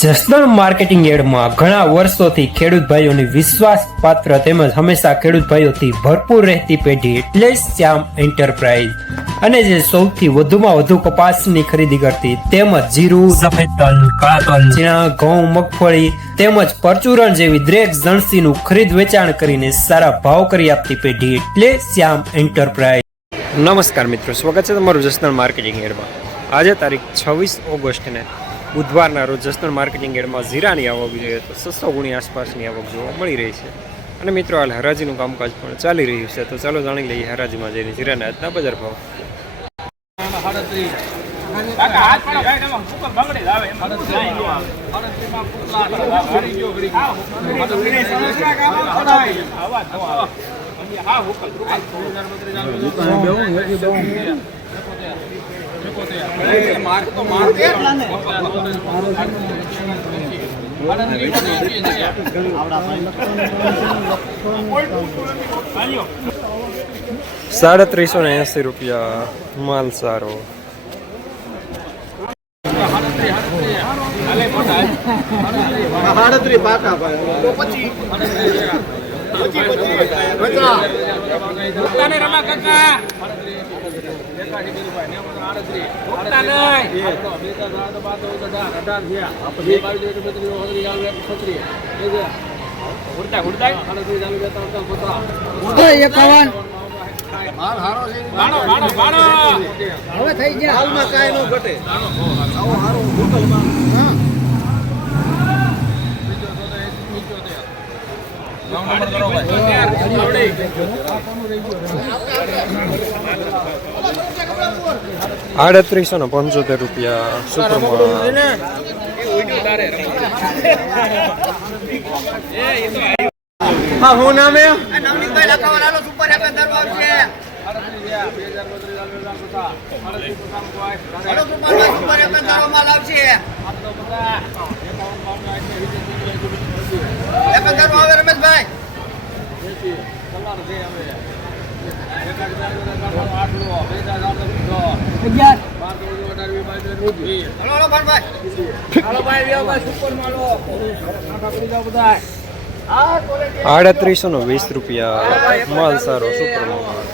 Jasdan marketing યાર્ડમાં ઘણા વર્ષોથી ખેડૂત ભાઈઓની વિશ્વાસપાત્ર તેમજ હંમેશા ખેડૂત ભાઈઓથી ભરપૂર રહેતી પેઢી એટલે શ્યામ એન્ટરપ્રાઇઝ, અને જે સૌથી વધુમાં વધુ કપાસની ખરીદી કરતી તેમજ જીરું, સફેદ તલ, કાળા તલ, ચણા, ઘઉં, મગફળી તેમજ પરચુરણ જેવી દરેક જણસીનું ખરીદ વેચાણ કરીને સારા ભાવ કરી આપતી પેઢી એટલે શ્યામ એન્ટરપ્રાઇઝ. નમસ્કાર મિત્રો, સ્વાગત છે તમારું જસદણ માર્કેટિંગ યાર્ડમાં. આજે તારીખ 26 ઓગસ્ટને બુધવારના રોજ જસદણ માર્કેટિંગ યાર્ડમાં જીરાની આવક જોઈએ તો 600 ગુણી આસપાસની આવક જોવા મળી રહી છે. અને મિત્રો હાલ હરાજીનું કામકાજ પણ ચાલી રહ્યું છે, તો ચાલો જાણી લઈએ હરાજીમાં જઈને જીરાના આજના બજાર ભાવ. ₹380 માલ સારો. ₹375 સુપરમાં. હા, હું નામે રમેશભાઈ ₹320 માલ સારો સુપરમાં.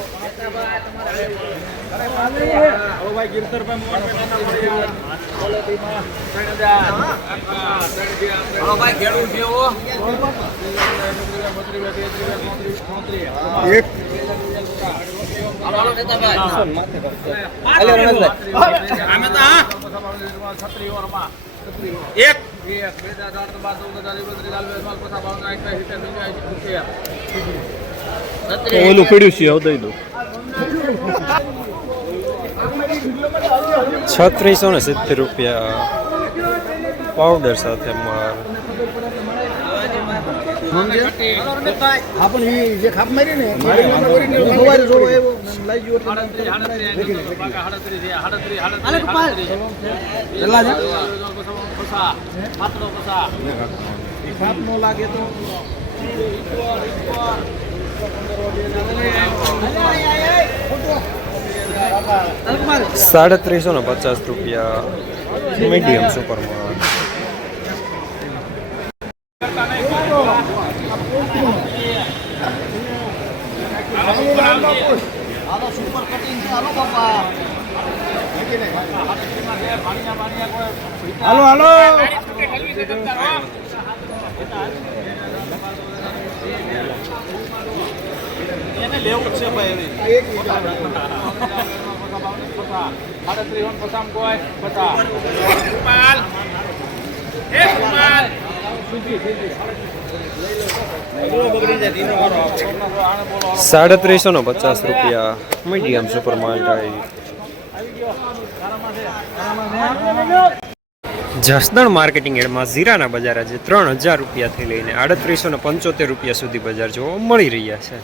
ઓલું પડ્યું છે, દઈ દો. ₹3670 પાવડર સાથે માલ. આપણે જે ખાપ મારી ને ખાપ નો લાગે તો ₹350 મીડિયમ સુપરમાં. હાલો હાલો લેવું છે ભાઈ. ₹350 મીડિયમ સુપર માલ ટાઈ. જસદણ માર્કેટિંગ યાર્ડમાં જીરાના બજાર આજે ₹3000 થી લઈને ₹375 સુધી બજાર જોવા મળી રહ્યા છે.